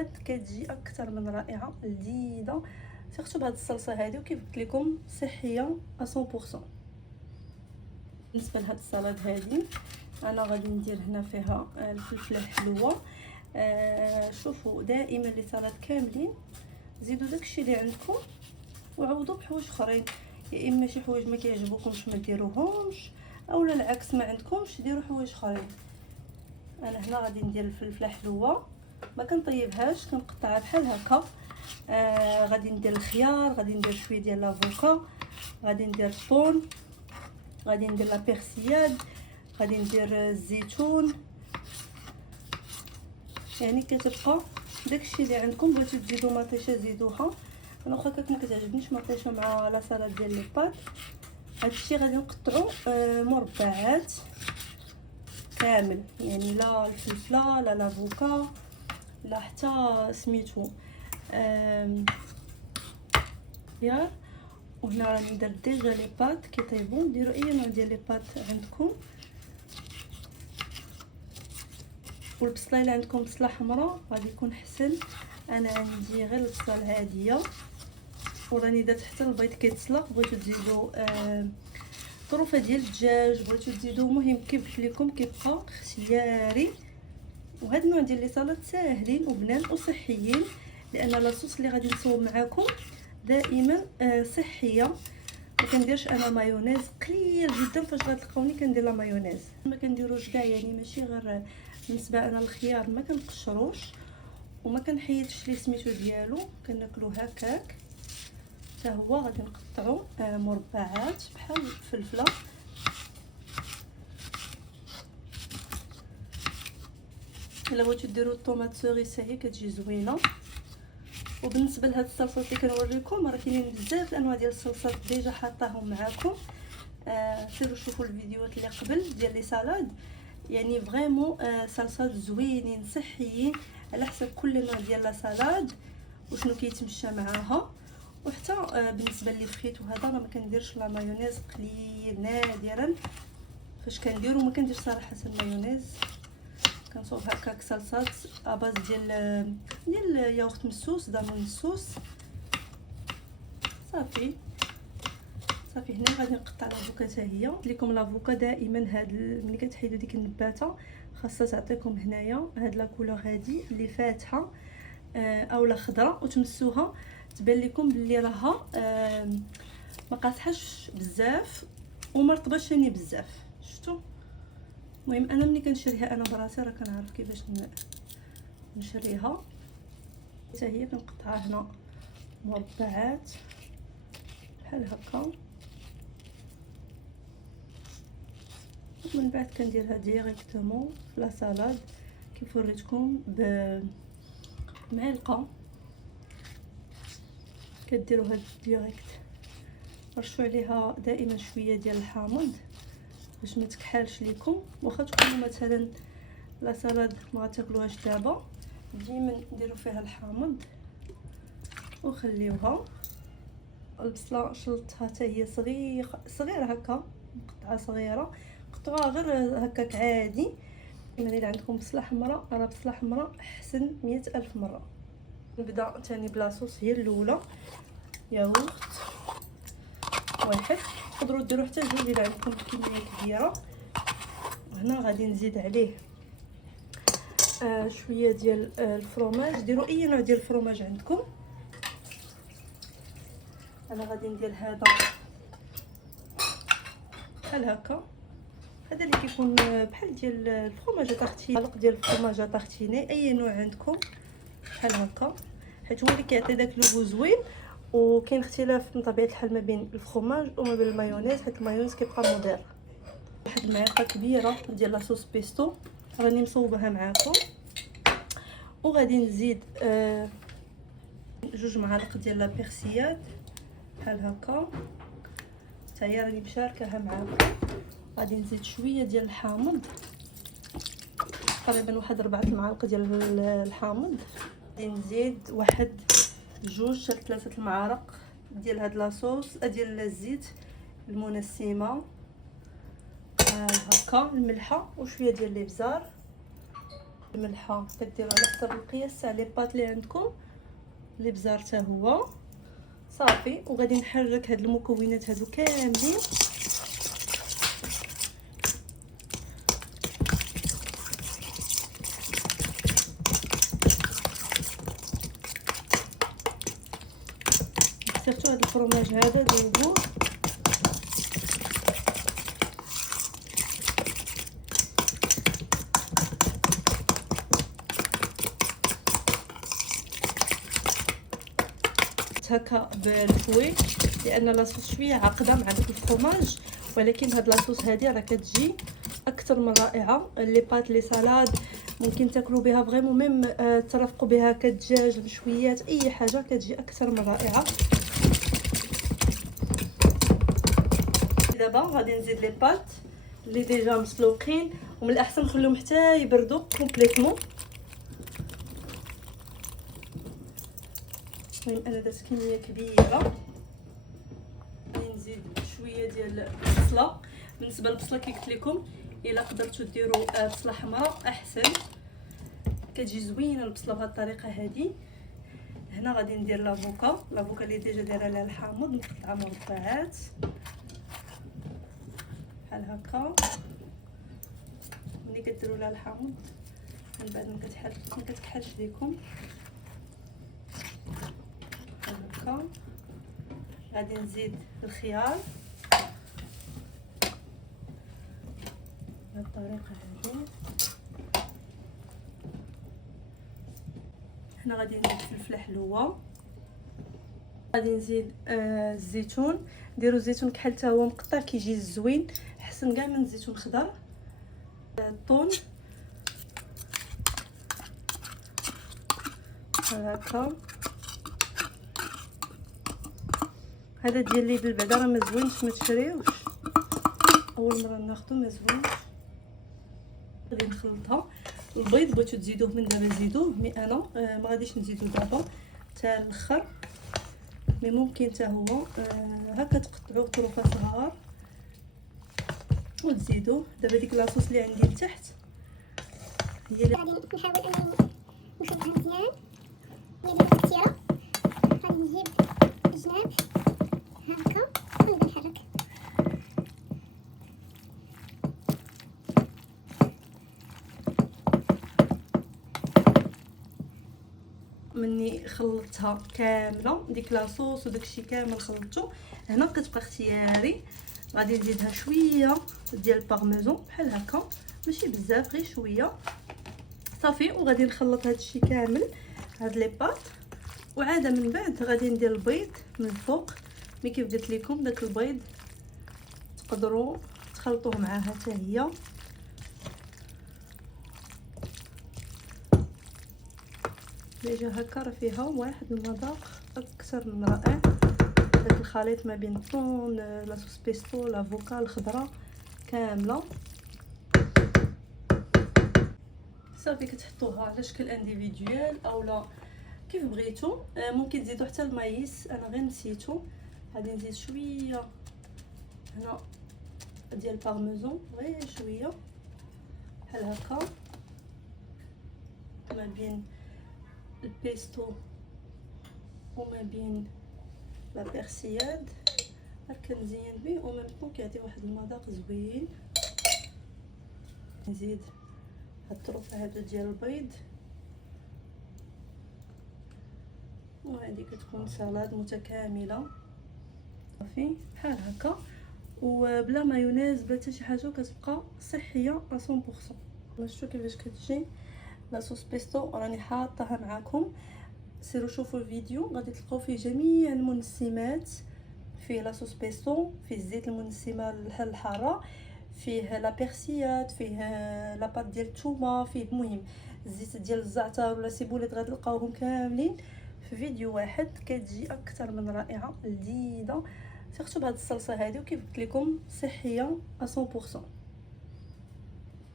كتجي اكثر من رائعه لذيذه، سيرتو بهاد الصلصه هذه، وكيف قلت لكم صحيه 100%. بالنسبه لهاد السلطه هذه انا غادي ندير هنا فيها الفلفله الحلوه. شوفوا دائما لي سلطات كاملين زيدوا داكشي اللي عندكم وعوضوا بحوايج اخرين، يا اما شي حوايج ما كيعجبوكمش ما ديروهمش، اولا العكس ما عندكمش ديروا حوايج اخرين. انا هنا غادي ندير الفلفله حلوه، ما كنطيبهاش، كنقطعها بحال هكا. غادي ندير الخيار، غادي ندير شويه ديال لافوكا، غادي ندير الطون، غادي ندير لا بيرسياد، غادي ندير الزيتون. يعني كتبقى داكشي اللي عندكم. بغيتو تزيدوا مطيشه زيدوها، انا واخا ما كتعجبنيش مطيشه مع لا سالاد ديال لي بات. هادشي غادي نقطعو مربعات كامل، يعني لا الفلفله لا لافوكا لا حتى سميتو خيار. وهنا راني درت ديجا لي بات كيطيبوا. ديروا اي نوع ديال لي بات عندكم. والبصله الا عندكم بصله حمراء غادي يكون حسن. انا عندي غير البصله العاديه، وراني درت حتى البيض كيتسلق. بغيتو تزيدوا طروفه ديال الدجاج، بغيتو تزيدوا، المهم كيف قلت لكم كيبقى اختياري. وهاد النوع ديال لي سلطات ساهلين وبنان وصحيين، لان لاصوص اللي غادي نصوب معاكم دائما صحيه. ما كنديرش انا مايونيز، قليل جدا فاش غتلقاوني كندير لا مايونيز، ما كنديروش كاع. يعني ماشي غير بالنسبه انا الخيار ما كنقشروش وما كنحيدش لي سميتو ديالو، كناكلو هكاك حتى هو. غادي نقطعو مربعات بحال الفلفله. الا بغيتو ديروا الطوماط سوريس هي كتجي زوينه. وبالنسبه لهاد الصلصات اللي كنوريكم راه كاينين بزاف الانواع ديال الصلصات ديجا حاطاهم معاكم. سيروا شوفوا الفيديوهات اللي قبل ديال لي سالاد، يعني فريمون صلصات زوينين صحيين على حسب كل نوع ديال لا سالاد وشنو كيتمشى معاها. وحتى بالنسبه لي فخيت وهذا راه ما كنديرش لا مايونيز، قليل نادرا فاش كنديرو. ما كنديرش صراحه المايونيز، كنصوب هكاك صلصات اباز ديال ياغورت مسوس، دانون مسوس. صافي هنا غادي نقطع لافوكا حتى هي. قلت لكم لافوكا دائما هاد ملي كتحيدوا ديك النباته خاصها تعطيكم هنايا هاد لا كولور هادي اللي فاتحه اولا خضراء، وتمسوها تبان لكم باللي راها ما قاصحاش بزاف وما رطباش ثاني بزاف. شفتوا؟ المهم انا ملي كنشريها انا براسي راه كنعرف كيفاش نشريها. حتى هي كنقطعها هنا مربعات بحال هكا، ومن بعد كنديرها ديريكتومون في لا سالاد كيف وريتكم بمعلقه. كديروها ديريكت، رشوا عليها دائما شويه ديال الحامض باش ما تكحالش ليكم. واخا تكونوا مثلا لا سالاد ما غتاكلوهاش دابا، ديما نديروا فيها الحامض وخليوها. البصله شلطتها حتى هي صغيره هكا، قطعه صغيره، قطعوها غير هكاك عادي. الا عندكم بصله حمراء راه بصله حمراء احسن 100,000 مره. نبدا ثاني بلاصوص هي الاولى، ياغورت واحد، تقدروا ديروا حتى جوج الا عندكم كميه كبيره. هنا غادي نزيد عليه شويه ديال الفرomاج. ديروا اي نوع ديال الفرomاج عندكم. انا غادي ندير هذا بحال هكا، هذا اللي كيكون بحال ديال الفرomاج طارتيني، خلق ديال الفرomاج طارتيني اي نوع عندكم بحال هكا، حيت هو اللي كيعطي داك لوغو زوين. وكاين اختلاف من طبيعه الحال ما بين الفرomاج وما بين المايونيز، حيت المايونيز كيبقى مضر. واحد المعلقه كبيره ديال لاصوص بيستو راني مصوبها معاكم. وغادي نزيد جوج معالق ديال لا بيرسياد بحال هكا، حتى هي راني مشاركاها معاكم. غادي نزيد شويه ديال الحامض، تقريبا واحد 4 المعالق ديال الحامض. غادي نزيد واحد 2 حتى 3 المعالق ديال هاد لاصوص ديال الزيت المنسمه هكا، الملحه وشويه ديال الابزار. الملحه كديروا على حسب القياس تاع لي بات اللي عندكم. الابزار حتى هو صافي. وغادي نحرك هاد المكونات هادو كاملين. سيرتو هاد الفرماج هذا ذوبوه. هكا بالفوي لان لاصوص شويه عقده مع داك الفرماج، ولكن هاد لاصوص هادي راه كتجي اكثر من رائعه. لي بات لي سالاد ممكن تاكلوا بها فريمون، ميم ترافقوا بها كدجاج مشويات اي حاجه كتجي اكثر من رائعه. دابا غادي نزيد لي بات اللي ديجا مسلوقين، ومن الاحسن نخليهم حتى يبردوا كومبليتمون. المهم انا درت كميه كبيره. غادي نزيد شويه ديال البصله. بالنسبه للبصله كي قلت لكم الا قدرتوا ديروا بصله حمراء احسن، كتجي زوينه البصله بهذه الطريقه هذه. هنا غادي ندير لافوكا اللي ديجا دايره لها الحامض مقطعه مربعات بحال هكا. ملي كديروا لها الحامض من بعد ما كتكحلش ليكم بحال هكا. غادي نزيد الخيار بهذه الطريقه هذه. هنا غادي نزيد فلفله حلوه. غادي نزيد الزيتون. ديروا الزيتون كحل حتى هو مقطع كيجي زوين احسن كاع من الزيتون خضر. الطون هكا. هذا ديال الليدل بعدا راه ما زوينش، ما تشريوش، اول مره ناخذو ما زوينش. غادي نخلطها. البيض بغيتو تزيدوه من دابا زيدوه، مي انا ما غاديش نزيدو دابا حتى الاخر. مي ممكن حتى هو هكا تقطعوه طروفات صغار وتزيدوه. دابا ديك لاصوص اللي عندي لتحت هي اللي غادي نحاول انني نخلطها مزيان. هي دابا كثيره. غادي نجيب الجناب هكا ونبدا نحرك. مني خلطتها كامله ديك لاصوص وداكشي كامل خلطته، هنا كتبقى اختياري. غادي نزيدها شويه ديال البارميزون بحال هكا، ماشي بزاف غير شويه صافي. وغادي نخلط هادشي كامل هاد لي بات. وعاده من بعد غادي ندير البيض من الفوق. مي كيف قلت لكم داك البيض تقدروا تخلطوه معاها حتى هي. ديجا هكا راه فيها واحد المذاق اكثر من رائع. داك الخليط ما بين الطون لاصوص بيستو لافوكا الخضره كامله صافي. كتحطوها على شكل انديفيديوال اولا كيف بغيتو. ممكن تزيدوا حتى المايس، انا غير نسيتو. غادي نزيد شويه هنا ديال البارميزون غير شويه بحال هكا ما بين البيستو وما بين لا بيرسياد. هكا مزيان بيه وميم طون كيعطي واحد المذاق زوين. نزيد هاد الطروفه هادو ديال البيض، وهذه كتكون سلطه متكامله صافي بحال هكا. وبلا مايونيز بلا حتى شي حاجه، كتبقى صحيه 100%. شفتوا كيفاش كتجي لاصوص بيستو؟ راني حاطاها معاكم، سيروا شوفوا الفيديو غادي تلقاو فيه جميع المنسمات. فيه لاصوص بيستو، فيه الزيت المنسمه الحاره، فيه لا بيرسيات، فيه لاباط ديال الثومه، فيه المهم الزيت ديال الزعتر ولا سيبوليت غتلقاوهم كاملين في فيديو واحد. كتجي اكثر من رائعه لذيذه، سيرتو بهاد الصلصه هذه. وكيف قلت لكم صحيه 100%.